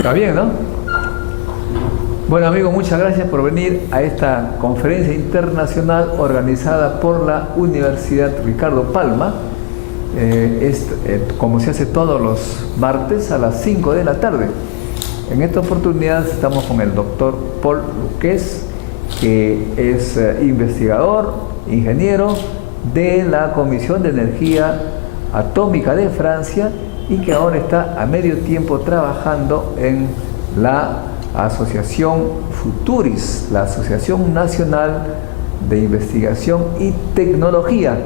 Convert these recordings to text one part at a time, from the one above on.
Está bien, ¿no? Bueno, amigos, muchas gracias por venir a esta conferencia internacional organizada por la Universidad Ricardo Palma. Como se hace todos los martes a las 5 de la tarde. En esta oportunidad estamos con el doctor Paul Luquez, que es investigador, ingeniero de la Comisión de Energía Atómica de Francia y que ahora está a medio tiempo trabajando en la Asociación Futuris, la Asociación Nacional de Investigación y Tecnología,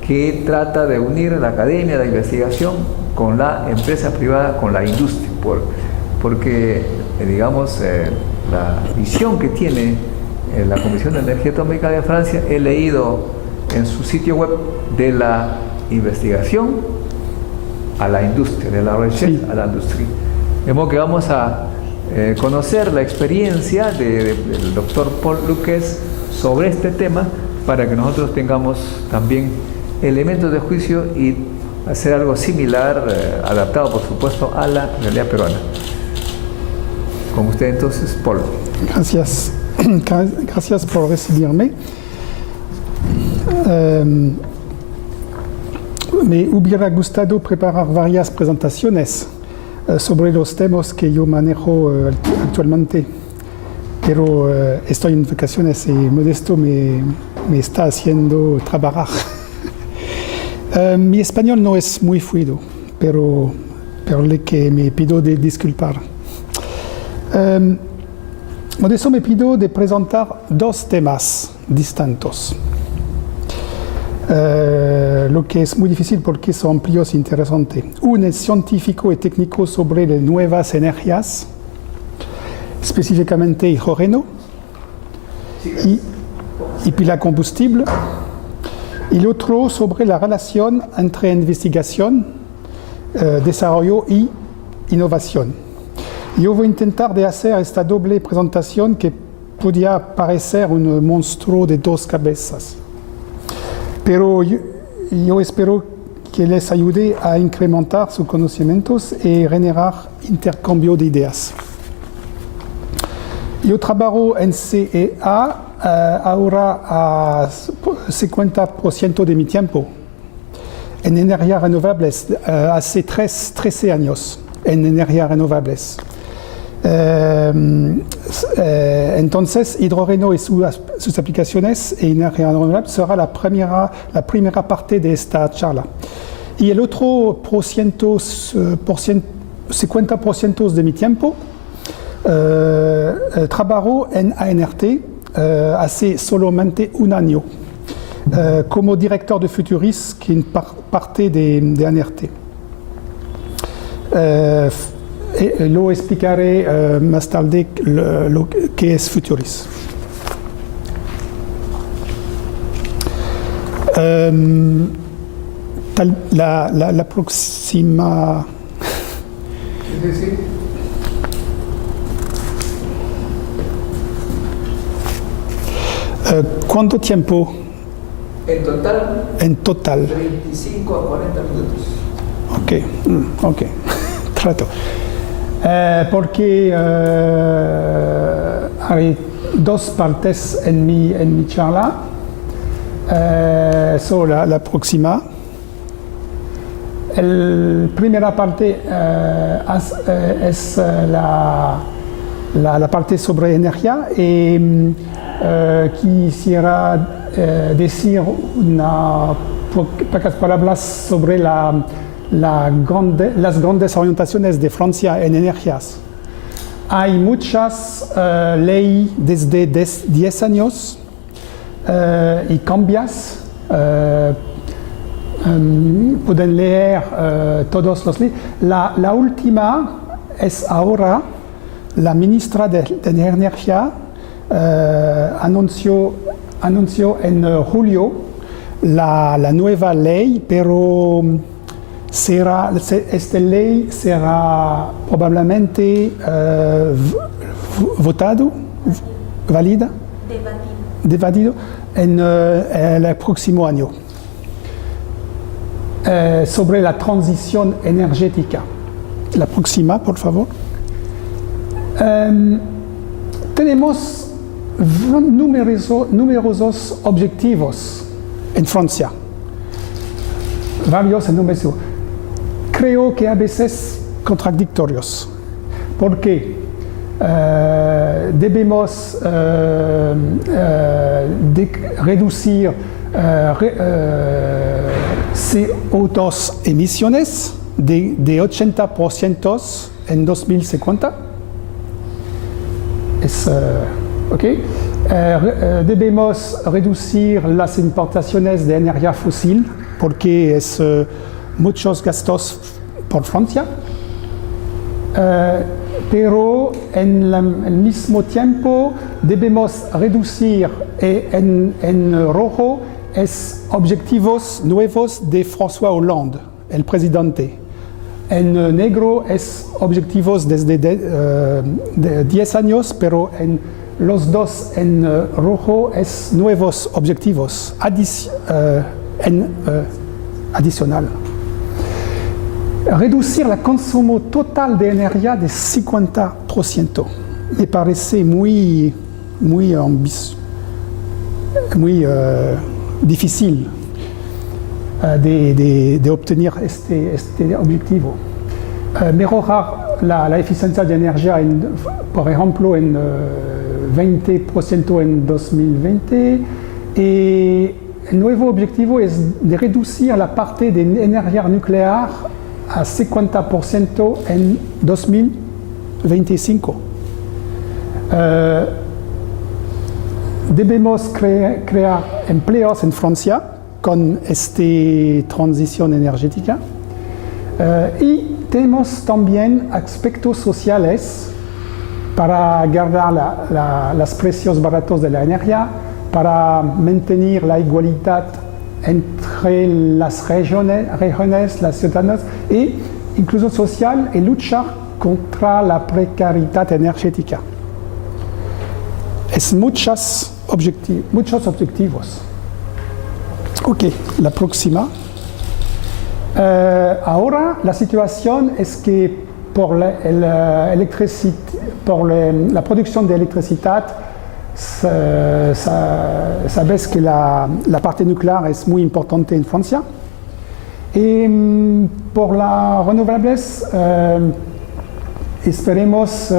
que trata de unir la academia de investigación con la empresa privada, con la industria, porque digamos, la visión que tiene la Comisión de Energía Atómica de Francia, he leído en su sitio web, de la investigación a la industria, de la recherche a la industria. De modo que vamos a conocer la experiencia del doctor Paul Luquez sobre este tema, para que nosotros tengamos también elementos de juicio y hacer algo similar, adaptado por supuesto a la realidad peruana. Con usted entonces, Paul. Gracias. Gracias por recibirme. Me hubiera gustado preparar varias presentaciones sobre los temas que yo manejo actualmente, pero estoy en vacaciones y Modesto me está haciendo trabajar. Mi español no es muy fluido, pero le que me pido de disculpar. Modesto me pido de presentar dos temas distintos, lo que es muy difícil porque son amplios e interesantes. Uno es científico y técnico sobre las nuevas energías, específicamente hidrógeno y pila combustible, y el otro sobre la relación entre investigación, desarrollo y innovación. Yo voy a intentar de hacer esta doble presentación que podría parecer un monstruo de dos cabezas, pero yo espero que les ayude a incrementar sus conocimientos y generar intercambio de ideas. Yo trabajo en CEA ahora a 50% de mi tiempo en energías renovables, hace 13 años en energías renovables. Entonces, hidrógeno y sus aplicaciones en energía renovable será la primera parte de esta charla. Y el otro 50% de mi tiempo trabajo en ANRT hace solamente un año como director de Futuris, que es parte de ANRT. Lo explicaré más tarde lo que es Futuris. La próxima... ¿Cuánto tiempo? En total. En total. 25 a 40 minutos. Ok, trato. Porque hay dos partes en mi charla. La próxima. La primera parte es la parte sobre energía y quisiera decir pocas palabras sobre las grandes orientaciones de Francia en energías. Hay muchas leyes desde 10 años y cambias. Pueden leer todos los leyes. La última es ahora la ministra de Energía anunció en julio la nueva ley, pero esta ley será probablemente debatido en el próximo año. Sobre la transición energética. La próxima, por favor. Tenemos numerosos objetivos en Francia, varios números. Creo que a veces contradictorios, porque debemos reducir CO2 emisiones de 80% en 2050. Okay. Debemos reducir las importaciones de energía fósil porque es muchos gastos por Francia. Pero en el mismo tiempo debemos reducir en rojo es objetivos nuevos de François Hollande, el presidente. En negro es objetivos desde 10 años, pero en los dos en rojo es nuevos objetivos adicional. Reducir el consumo total de energía de 50%. Me parece muy difícil de obtener este objetivo. Mejorar la eficiencia de energía, por ejemplo, en 20% en 2020. Y el nuevo objetivo es de reducir la parte de energía nuclear a 50% en 2025. Debemos crear empleos en Francia con esta transición energética. Y tenemos también aspectos sociales para guardar los precios baratos de la energía, para mantener la igualdad entre las regiones, las ciudades, e incluso social, y luchar contra la precariedad energética. Es muchos objetivos. Ok, la próxima. Ahora la situación es que por la producción de electricidad, sabes que la parte nuclear es muy importante en Francia. Y por las renovables, esperemos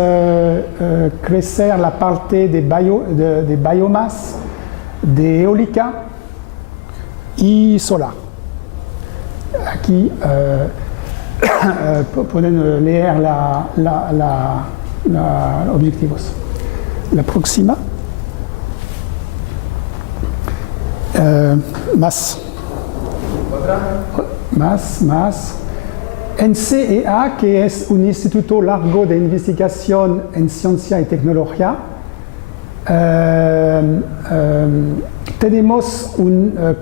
crecer la parte de biomas, de eólica y solar. Aquí pueden leer los objetivos. La próxima. Más. En CEA, que es un instituto largo de investigación en ciencia y tecnología, tenemos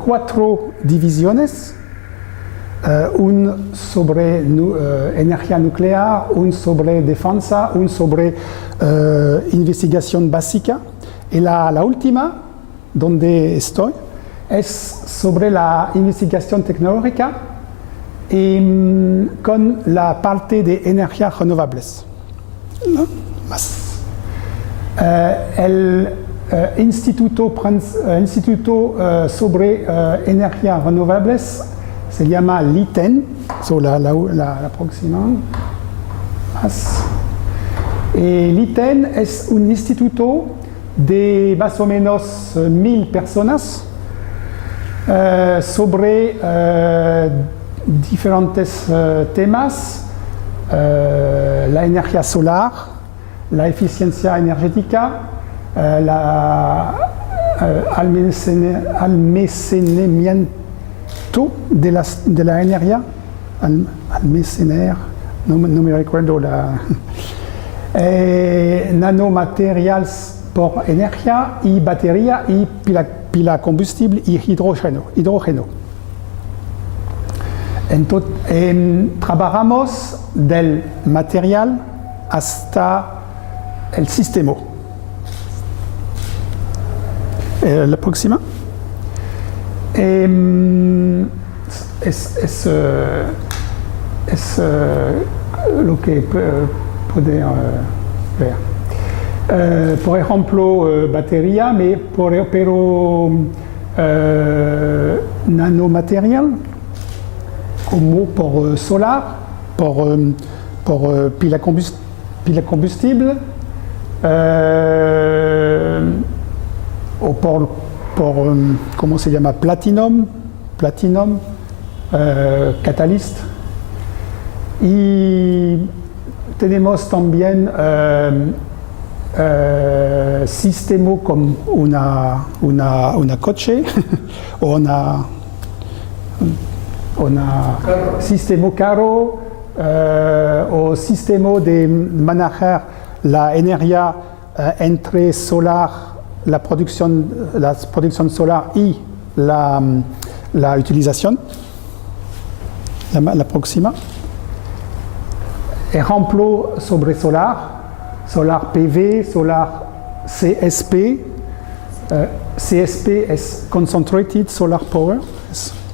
4 divisiones. Un sobre energía nuclear, un sobre defensa, un sobre investigación básica. Y la última, donde estoy, es sobre la investigación tecnológica y con la parte de energías renovables. ¿No? Más. El instituto sobre energías renovables se llama LITEN, la próxima. Más. Y LITEN es un instituto de más o menos 1000 personas sobre diferentes temas, la energía solar, la eficiencia energética, la almacenamiento de la energía, almacenar, no me recuerdo nanomateriales por energía y batería y pila combustible y hidrógeno. Entonces, trabajamos del material hasta el sistema. La próxima. Es lo que puede Por ejemplo, batería, pero nanomaterial, como por solar, por pila combustible, o por ¿cómo se llama? Platinum, catalyst. Y tenemos también sistema como una coche o una sistema carro o sistema de manejar la energía entre solar, la producción solar y la utilización. La próxima. Ejemplo sobre solar PV, solar CSP. CSP es Concentrated Solar Power,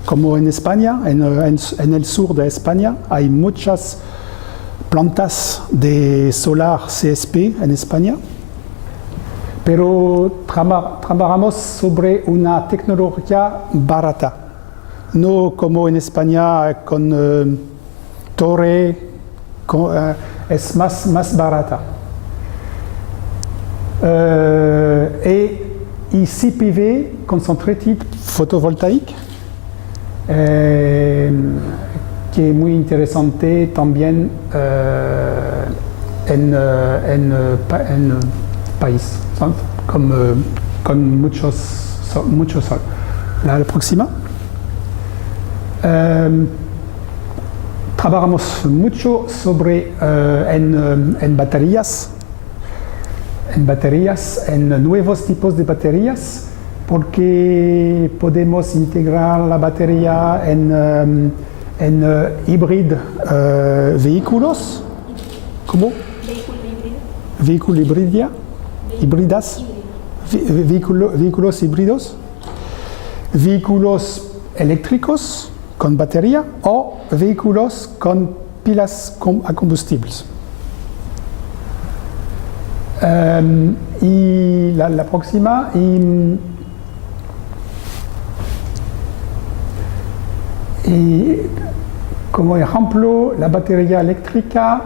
como en España, en el sur de España hay muchas plantas de solar CSP en España, pero trabajamos sobre una tecnología barata, no como en España con torre, es más barata. Y CPV, Concentrated Photovoltaic, que es muy interesante también en país, con mucho sol. La próxima. Trabajamos mucho sobre en baterías, en nuevos tipos de baterías, porque podemos integrar la batería en híbridos vehículos. ¿Cómo? Vehículos híbridas. Vehículos híbridos. Vehículos eléctricos con batería o vehículos con pilas a combustibles. Y la próxima, y como ejemplo, la batería eléctrica,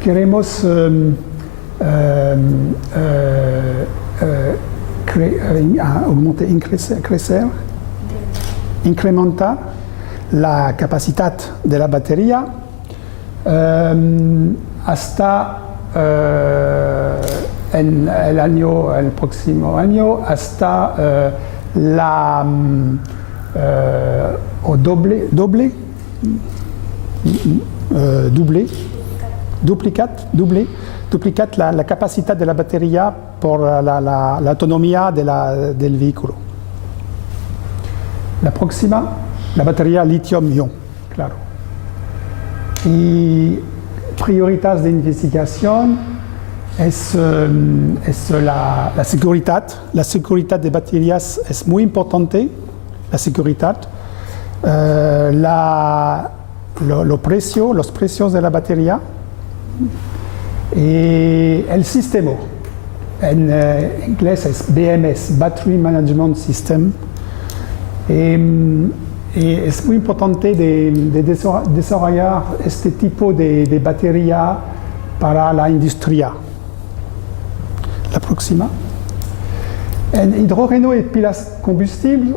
queremos incrementar la capacidad de la batería hasta el próximo año, hasta duplicat la capacidad de la batería por la autonomía del vehículo. La próxima, la batería litio-ion, claro. Y prioridades de investigación es la seguridad. La seguridad de baterías es muy importante, la seguridad. Los precios de la batería. Y el sistema, en inglés es BMS, Battery Management System. Y es muy importante de desarrollar este tipo de batería para la industria. La próxima. En hidrógeno y pilas combustibles,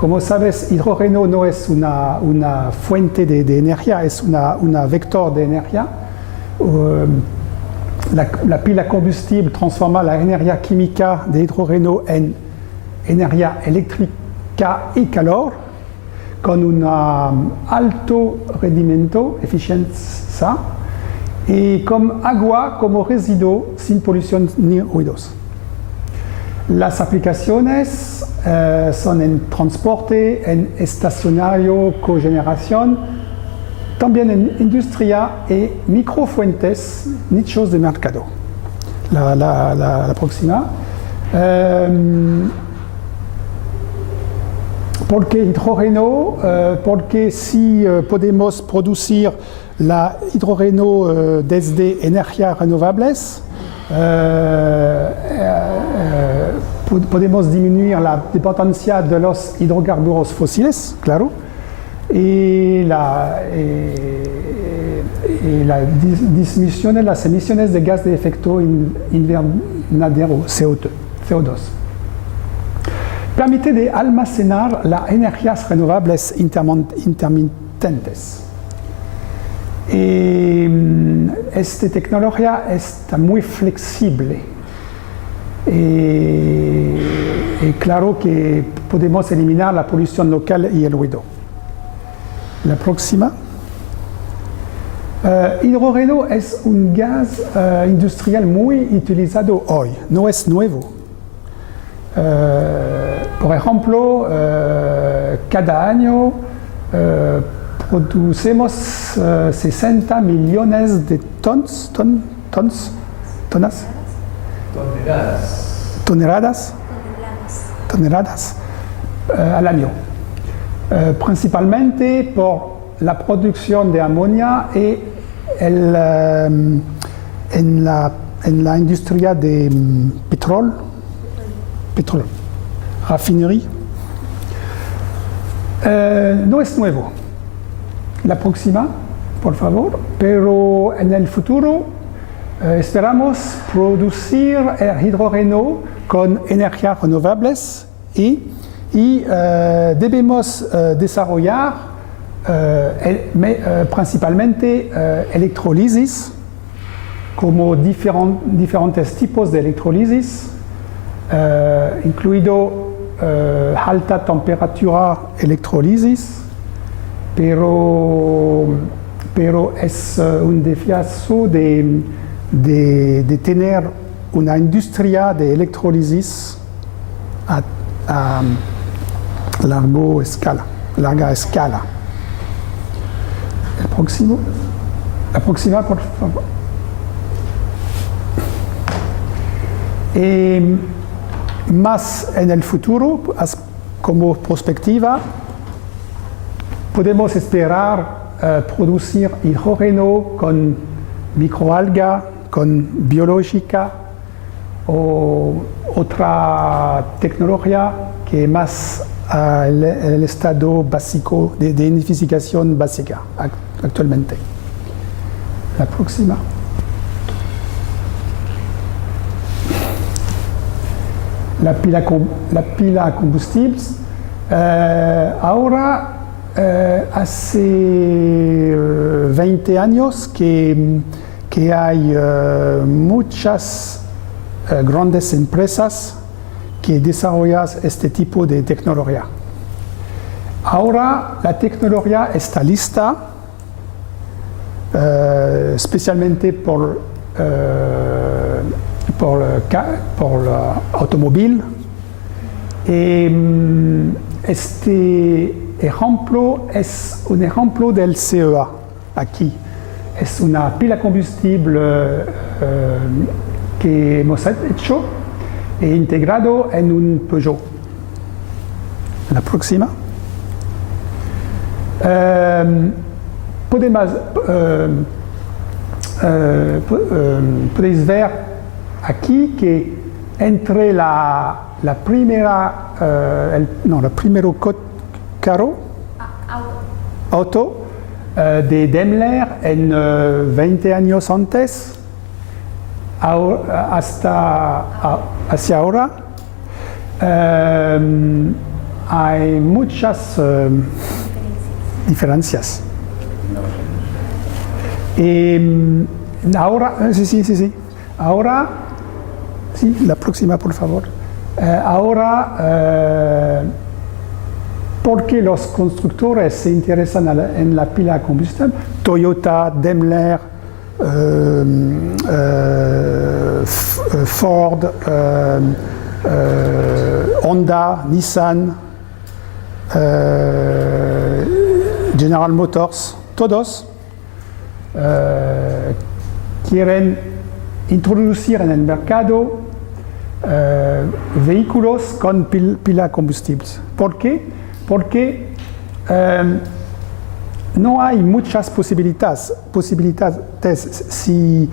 como sabes, hidrógeno no es una fuente de energía, es una vector de energía. La pila combustible transforma la energía química de hidrógeno en energía eléctrica y calor con un alto rendimiento, eficiencia, y con agua como residuo sin polución ni ruidos. Las aplicaciones son en transporte, en estacionario, cogeneración, también en industria y microfuentes, nichos de mercado. La próxima. ¿Por qué hidrógeno? Porque si podemos producir la hidrógeno desde energías renovables, podemos disminuir la dependencia de los hidrocarburos fósiles, claro, y la disminución de las emisiones de gas de efecto invernadero, CO2. Permite de almacenar las energías renovables intermitentes. Y esta tecnología está muy flexible. Y claro que podemos eliminar la polución local y el ruido. La próxima. Hidrógeno es un gas industrial muy utilizado hoy, no es nuevo. Por ejemplo, cada año producemos 60 millones de toneladas al año, principalmente por la producción de amonía y en la industria de petróleo, refinería. No es nuevo. La próxima, por favor. Pero en el futuro esperamos producir el hidrógeno con energías renovables y debemos desarrollar principalmente electrolisis, como diferentes tipos de electrolisis, incluido alta temperatura electrolisis, pero es un desafío de tener una industria de electrolisis a larga escala. El próximo. La próxima, por favor. Más en el futuro, como perspectiva, podemos esperar producir hidrógeno con microalga, con biológica o otra tecnología que más el estado básico de identificación básica actualmente. La próxima. La pila a combustibles. Ahora, hace 20 años que hay muchas grandes empresas que desarrollan este tipo de tecnología. Ahora la tecnología está lista, especialmente por automóvil. Este ejemplo es un ejemplo del CEA aquí. Es una pila combustible que hemos hecho e integrado en un Peugeot. La próxima. Podéis ver aquí que entre la primero carro, auto de Daimler en 20 años antes hacia ahora, hay muchas diferencias. Ahora, sí. Ahora, sí, la próxima, por favor. Ahora, porque los constructores se interesan en la pila a combustible, Toyota, Daimler, Ford, Honda, Nissan, General Motors, todos quieren introducir en el mercado vehículos con pila combustibles. ¿Por qué? porque no hay muchas posibilidades si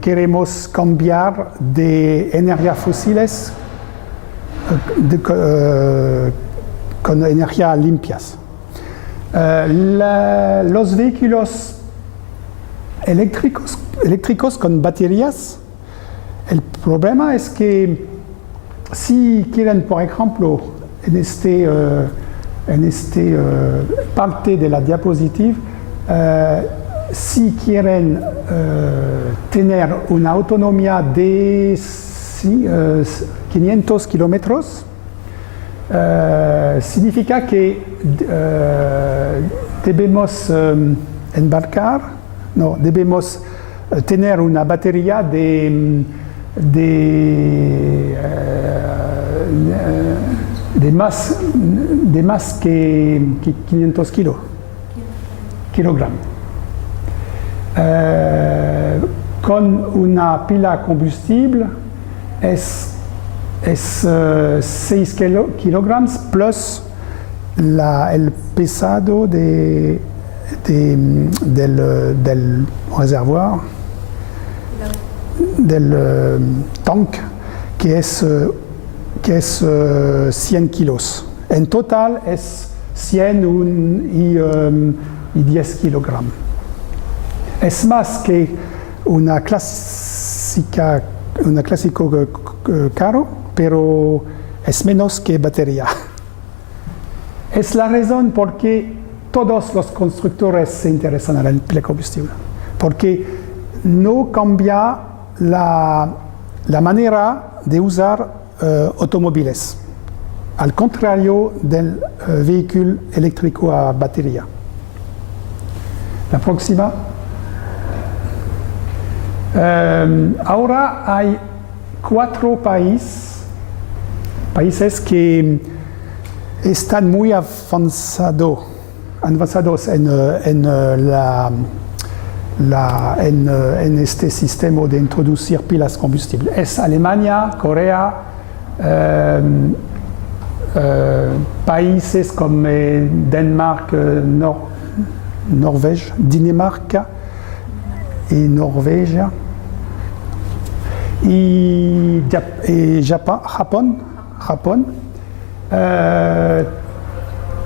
queremos cambiar de energías fósiles con energías limpias. Los vehículos eléctricos con baterías, el problema es que si quieren, por ejemplo, en este parte de la diapositiva, si quieren tener una autonomía de 500 kilómetros, significa que debemos debemos tener una batería de más que 500 kilogramos. Con una pila combustible es 6 kilogramos plus el pesado del reservoir, del tanque, que es 100 kilos. En total es 100 y 10 kilogramos. Es más que una clásico carro, pero es menos que batería. Es la razón por qué todos los constructores se interesan en el pila combustible, porque no cambia la manera de usar automóviles, al contrario del vehículo eléctrico a batería. La próxima. Ahora hay 4 países que están muy avanzados en este sistema de introducir pilas combustibles. Es Alemania, Corea, países como Dinamarca y Noruega, y Japón.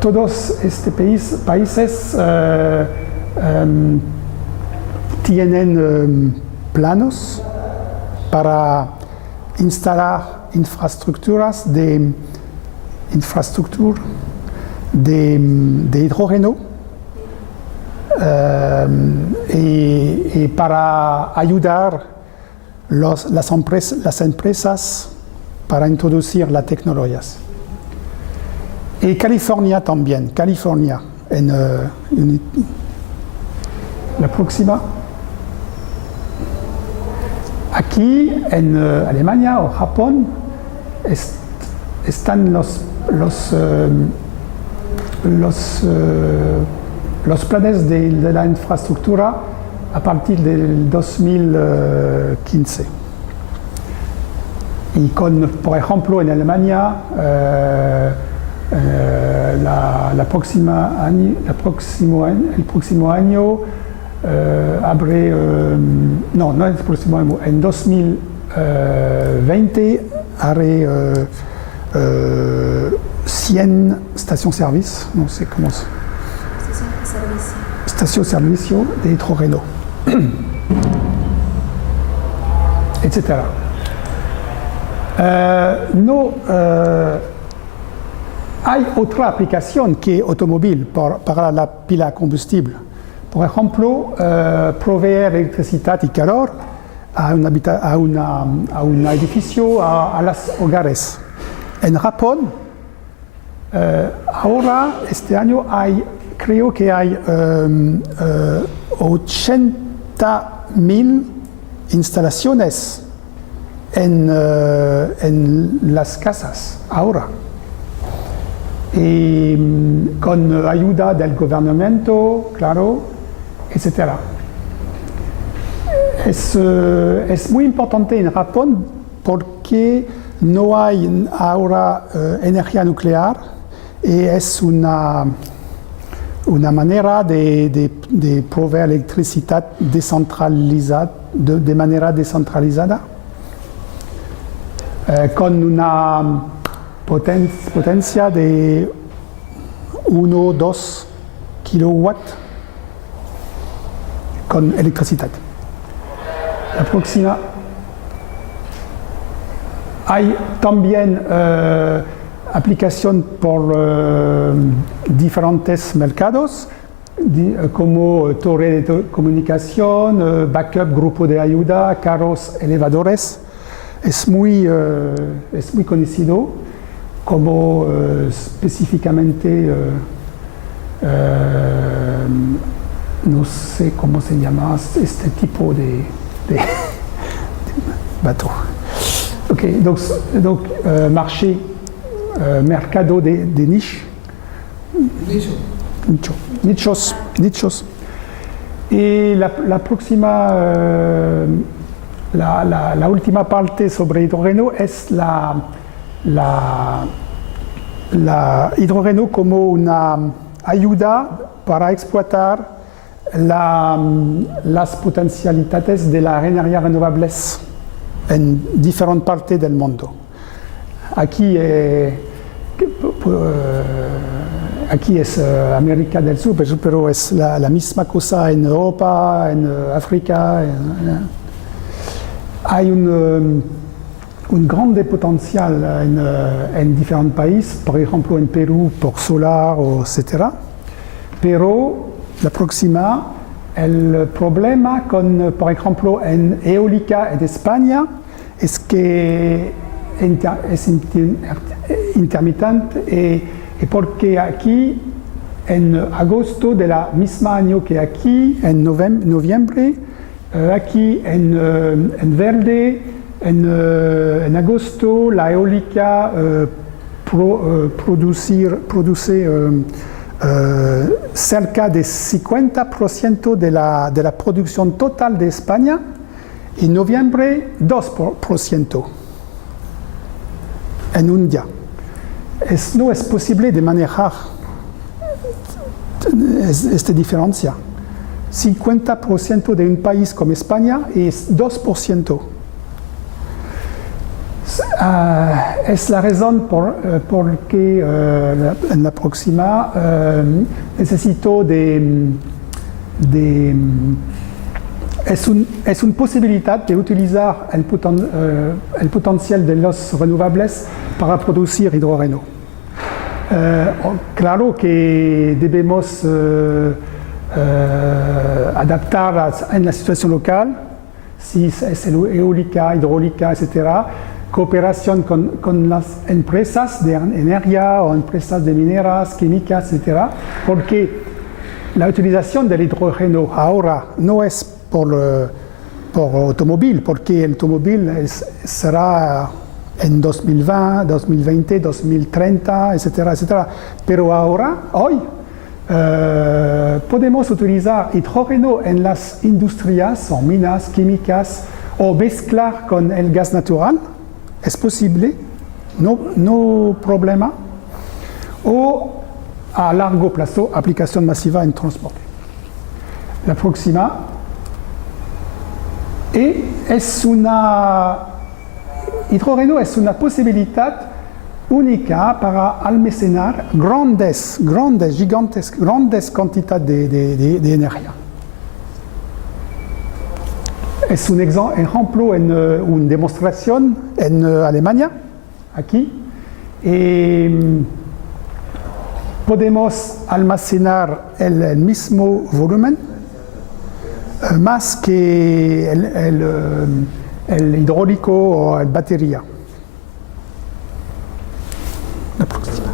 Todos estos países tienen planos para instalar infraestructuras de hidrógeno y para ayudar las empresas para introducir las tecnologías. Y California también, la próxima. Aquí en Alemania o Japón están los planes de la infraestructura a partir del 2015. Y por ejemplo, en Alemania, el próximo año abre, no es el próximo año, en 2020 haré 100 estaciones-service, no sé cómo se estación-servicio de hidrógeno, etc. Hay otra aplicación que automóvil para la pila combustible. Por ejemplo, proveer electricidad y calor a un edificio, a los hogares. En Japón, ahora, este año, creo que hay 80.000 instalaciones en las casas ahora. Y con ayuda del gobierno, claro, etc. Es muy importante en Japón porque no hay ahora energía nuclear y es una manera de proveer electricidad descentralizada, de manera descentralizada, con una potencia de 1-2 kilowatts con electricidad. La próxima. Hay también aplicación por diferentes mercados, como torre de comunicación, backup, grupo de ayuda, carros, elevadores. Es muy conocido como específicamente, no sé cómo se llama este tipo de bateau. Ok, donc marché, mercado de niche. Nichos. Y la próxima, la última parte sobre hidrógeno es la hidrógeno como una ayuda para explotar las potencialidades de las energías renovables en diferentes partes del mundo. Aquí es América del Sur, pero es la misma cosa en Europa, en África. Hay un grande potencial en diferentes países, por ejemplo en Perú por solar, etc. Pero la próxima, el problema con, por ejemplo, en eólica en España es que es intermitente y porque aquí en agosto de la misma año que aquí, en noviembre, aquí en verde, en agosto la eólica produce cerca de 50% de la producción total de España, y en noviembre 2% en un día. No es posible de manejar esta diferencia. 50% de un país como España es 2%. Es la razón por que en la próxima necesito es una posibilidad de utilizar el potencial de los renovables para producir hidrógeno. Claro que debemos adaptar en la situación local, si es eólica, hidráulica, etc. Cooperación con las empresas de energía o empresas de mineras, químicas, etc. Porque la utilización del hidrógeno ahora no es por automóvil, porque el automóvil será en 2020, 2020, 2030, etcétera, etcétera. Pero ahora, hoy, podemos utilizar hidrógeno en las industrias o minas químicas o mezclar con el gas natural. Es posible, no problema. O a largo plazo, aplicación masiva en transporte. La próxima. Hidrógeno es una posibilidad única para almacenar grandes cantidades de energía. Es un ejemplo en una demostración en Alemania, aquí. Podemos almacenar el mismo volumen, más que el hidráulico o la batería. La próxima.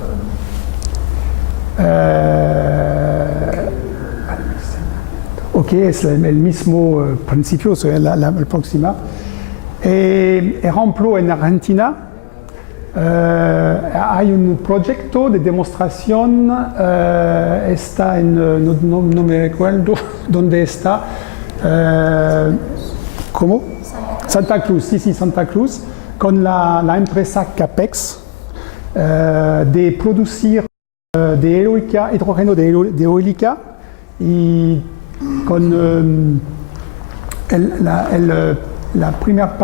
Ok, es el mismo principio, la próxima. Ejemplo en Argentina. Hay un proyecto de demostración, está no me recuerdo dónde está. ¿Cómo? Santa Cruz, sí, Santa Cruz, con la empresa Capex, de producir de eólica, hidrógeno de eólica, y con la primera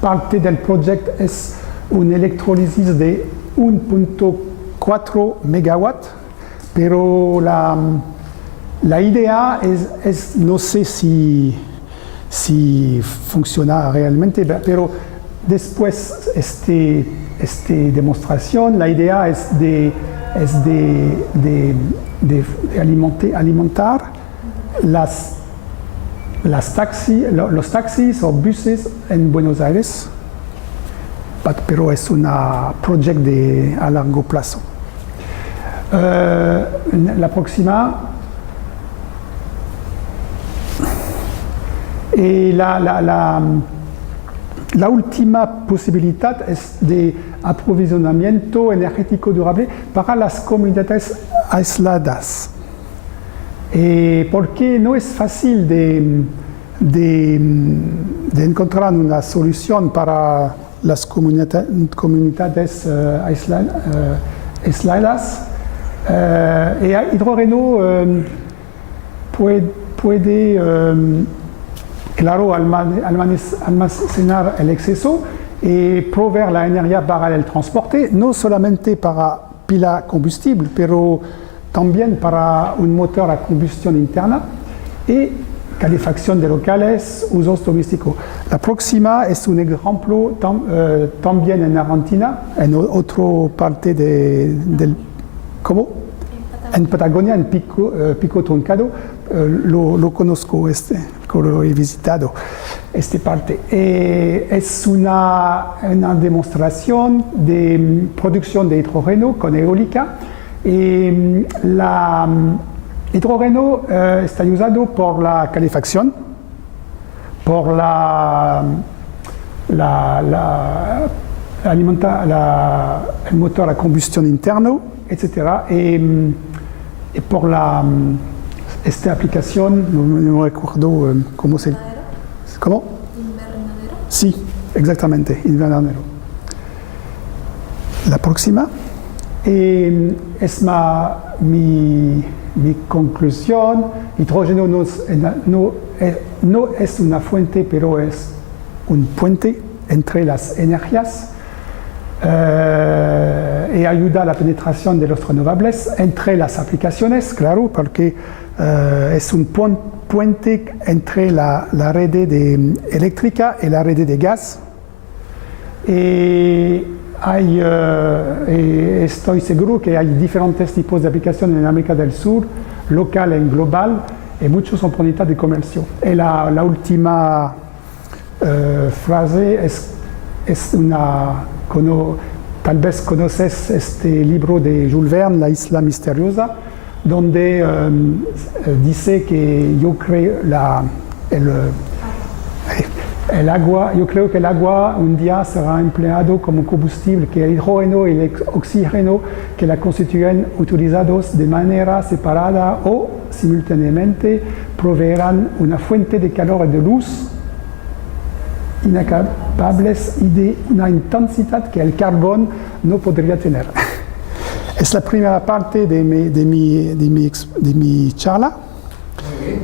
parte del proyecto es una electrólisis de 1.4 megawatts, pero la idea es no sé si funciona realmente, pero después esta demostración, la idea es de alimentar los taxis o buses en Buenos Aires, pero es un proyecto a largo plazo. La próxima. Y la última posibilidad es de aprovisionamiento energético durable para las comunidades aisladas. Porque no es fácil de encontrar una solución para las comunidades aisladas. El hidrógeno puede claro, almacenar el exceso y proveer la energía para el transporte, no solamente para pila combustible, pero también para un motor a combustión interna y calefacción de locales, usos domésticos. La próxima es un ejemplo también en Argentina, en otra parte del... ¿Cómo? En Patagonia, en Pico Truncado, lo conozco, lo he visitado, esta parte. Es una demostración de producción de hidrógeno con eólica. El hidrógeno está usado por la calefacción, por el motor a combustión interno, etc. Y por esta aplicación, no recuerdo cómo se... ¿Cómo? ¿Invernadero? Sí, exactamente, invernadero. La próxima. Es mi conclusión. Hidrógeno no es una fuente, pero es un puente entre las energías. Y ayuda a la penetración de los renovables entre las aplicaciones, claro, porque es un puente entre la red eléctrica y la red de gas. Y estoy seguro que hay diferentes tipos de aplicaciones en América del Sur, local y global, y muchos oportunidades de comercio. Y la última frase es una... Tal vez conoces este libro de Jules Verne, La Isla Misteriosa, donde dice que yo creo el agua, yo creo que el agua un día será empleado como combustible, que el hidrógeno y el oxígeno que la constituyen utilizados de manera separada o simultáneamente proveerán una fuente de calor y de luz inacabables y de una intensidad que el carbón no podría tener. Es la primera parte de mi charla. Muy bien.